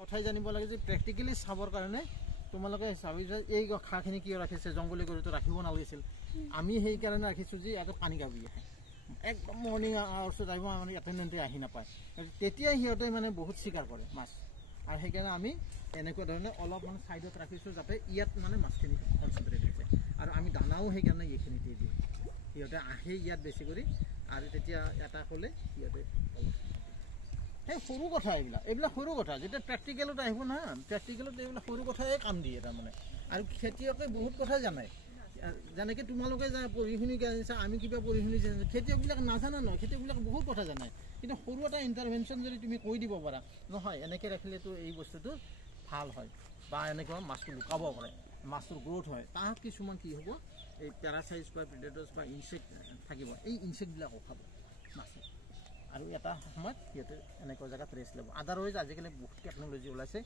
কথাই জানিব লাগে যে প্ৰেক্টিকেলি চাবৰ কাৰণে তোমালোকে চাবি যে এই ঘাঁহখিনি কিয় ৰাখিছে, জংঘলী গৰুটো ৰাখিব নালাগিছিল। আমি সেইকাৰণে ৰাখিছোঁ যে ইয়াতে পানী গাবি আহে, একদম মৰ্ণিং আৱাৰ্ছত আহিব, মানে এটেণ্ডেণ্টে আহি নাপায়, তেতিয়া সিহঁতে মানে বহুত চিকাৰ কৰে মাছ। আৰু সেইকাৰণে আমি এনেকুৱা ধৰণে অলপ মানে ছাইডত ৰাখিছোঁ যাতে ইয়াত মানে মাছখিনি কনচেনট্ৰেট হৈছে। আৰু আমি দানাও সেইকাৰণে এইখিনিতে দিওঁ, সিহঁতে আহে ইয়াত বেছি কৰি, আৰু তেতিয়া এটা ক'লে সিহঁতে সেই সৰু কথা এইবিলাক সৰু কথা। যেতিয়া প্ৰেক্টিকেলত আহিব না, প্ৰেক্টিকেলত এইবিলাক সৰু কথাই কাম দিয়ে তাৰমানে। আৰু খেতিয়কে বহুত কথা জানে, যেনেকৈ তোমালোকে পঢ়ি শুনি জানিছা, আমি কিবা পঢ়ি শুনি জানিছোঁ, খেতিয়কবিলাক নাজানা নহয়, খেতিয়কবিলাক বহুত কথা জানে। কিন্তু সৰু এটা ইণ্টাৰভেনশ্যন যদি তুমি কৈ দিব পাৰা, নহয় এনেকৈ ৰাখিলেতো এই বস্তুটো ভাল হয়, বা এনেকুৱা মাছটো লুকাব পাৰে, মাছটোৰ গ্ৰ'থ হয়, তাত কিছুমান কি হ'ব, এই পেৰাচাইজ বা প্ৰিডেটৰ্ছ বা ইনচেক্ট থাকিব, এই ইনচেক্টবিলাকো খাব মাছে। আৰু এটা সময়ত সিহঁতে এনেকুৱা জেগাত ৰেষ্ট ল'ব। আদাৰৱাইজ আজিকালি বহুত টেকন'লজি ওলাইছে।